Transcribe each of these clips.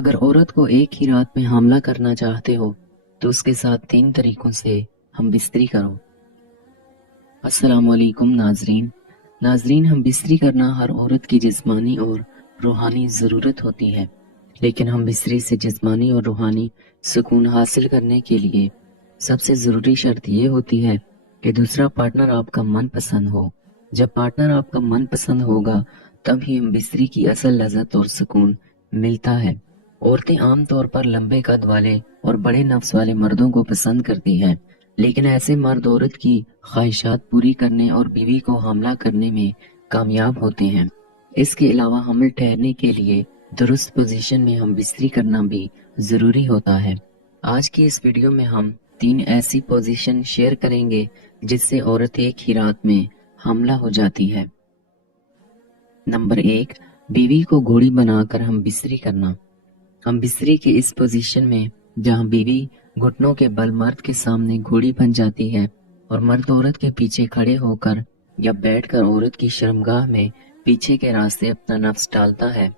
اگر عورت کو ایک ہی رات میں حاملہ کرنا چاہتے ہو تو اس کے ساتھ 3 طریقوں سے ہم بستری کرو۔ السلام علیکم ناظرین، ہم بستری کرنا ہر عورت کی جسمانی اور روحانی ضرورت ہوتی ہے، لیکن ہم بستری سے جسمانی اور روحانی سکون حاصل کرنے کے لیے سب سے ضروری شرط یہ ہوتی ہے کہ دوسرا پارٹنر آپ کا من پسند ہو۔ جب پارٹنر آپ کا من پسند ہوگا تب ہی ہم بستری کی اصل لذت اور سکون ملتا ہے۔ عورتیں عام طور پر لمبے قد والے اور بڑے نفس والے مردوں کو پسند کرتی ہیں، لیکن ایسے مرد عورت کی خواہشات پوری کرنے اور بیوی کو حاملہ کرنے میں کامیاب ہوتے ہیں۔ اس کے علاوہ حمل ٹھہرنے کے لیے درست پوزیشن میں ہم بستری کرنا بھی ضروری ہوتا ہے۔ آج کی اس ویڈیو میں ہم 3 ایسی پوزیشن شیئر کریں گے جس سے عورت ایک ہی رات میں حاملہ ہو جاتی ہے۔ نمبر 1، بیوی کو گھوڑی بنا کر ہم بستری کرنا۔ ہم بستری کی اس پوزیشن میں جہاں بیوی گھٹنوں کے بل مرد کے سامنے گھوڑی بن جاتی ہے اور مرد عورت کے پیچھے کھڑے ہو کر یا بیٹھ کر عورت کی شرمگاہ میں پیچھے کے راستے اپنا نفس ڈالتا ہے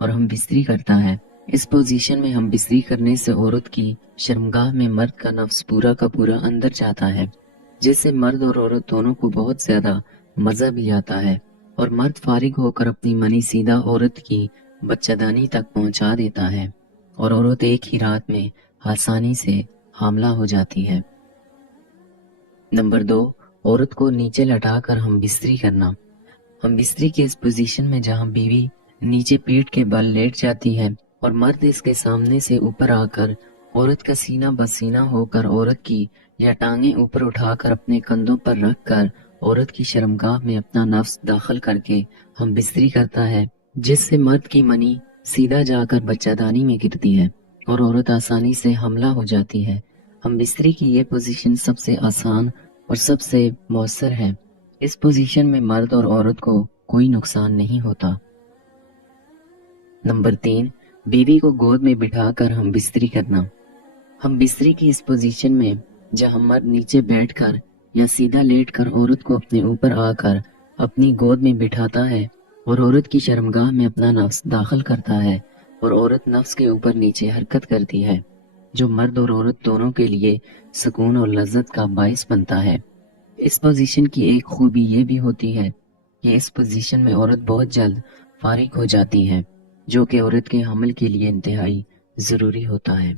اور ہم بستری کرتا ہے۔ اس پوزیشن میں ہم بستری کرنے سے عورت کی شرمگاہ میں مرد کا نفس پورا کا پورا اندر جاتا ہے، جس سے مرد اور عورت دونوں کو بہت زیادہ مزہ بھی آتا ہے اور مرد فارغ ہو کر اپنی منی سیدھا عورت کی بچہ دانی تک پہنچا دیتا ہے اور عورت ایک ہی رات میں آسانی سے حاملہ ہو جاتی ہے۔ نمبر 2، عورت کو نیچے لٹا کر ہم بستری کرنا۔ ہم بستری کی اس پوزیشن میں جہاں بیوی نیچے پیٹھ کے بل لیٹ جاتی ہے اور مرد اس کے سامنے سے اوپر آ کر عورت کا سینہ بسینہ ہو کر عورت کی یا ٹانگیں اوپر اٹھا کر اپنے کندھوں پر رکھ کر عورت کی شرمگاہ میں اپنا نفس داخل کر کے ہم بستری کرتا ہے، جس سے مرد کی منی سیدھا جا کر بچہ دانی میں گرتی ہے اور عورت آسانی سے حاملہ ہو جاتی ہے۔ ہم بستری کی یہ پوزیشن سب سے آسان اور سب سے مؤثر ہے۔ اس پوزیشن میں مرد اور عورت کو کوئی نقصان نہیں ہوتا۔ نمبر 3، بیوی کو گود میں بٹھا کر ہم بستری کرنا۔ ہم بستری کی اس پوزیشن میں جہاں مرد نیچے بیٹھ کر یا سیدھا لیٹ کر عورت کو اپنے اوپر آ کر اپنی گود میں بٹھاتا ہے اور عورت کی شرمگاہ میں اپنا نفس داخل کرتا ہے اور عورت نفس کے اوپر نیچے حرکت کرتی ہے، جو مرد اور عورت دونوں کے لیے سکون اور لذت کا باعث بنتا ہے۔ اس پوزیشن کی ایک خوبی یہ بھی ہوتی ہے کہ اس پوزیشن میں عورت بہت جلد فارغ ہو جاتی ہے، جو کہ عورت کے حمل کے لیے انتہائی ضروری ہوتا ہے۔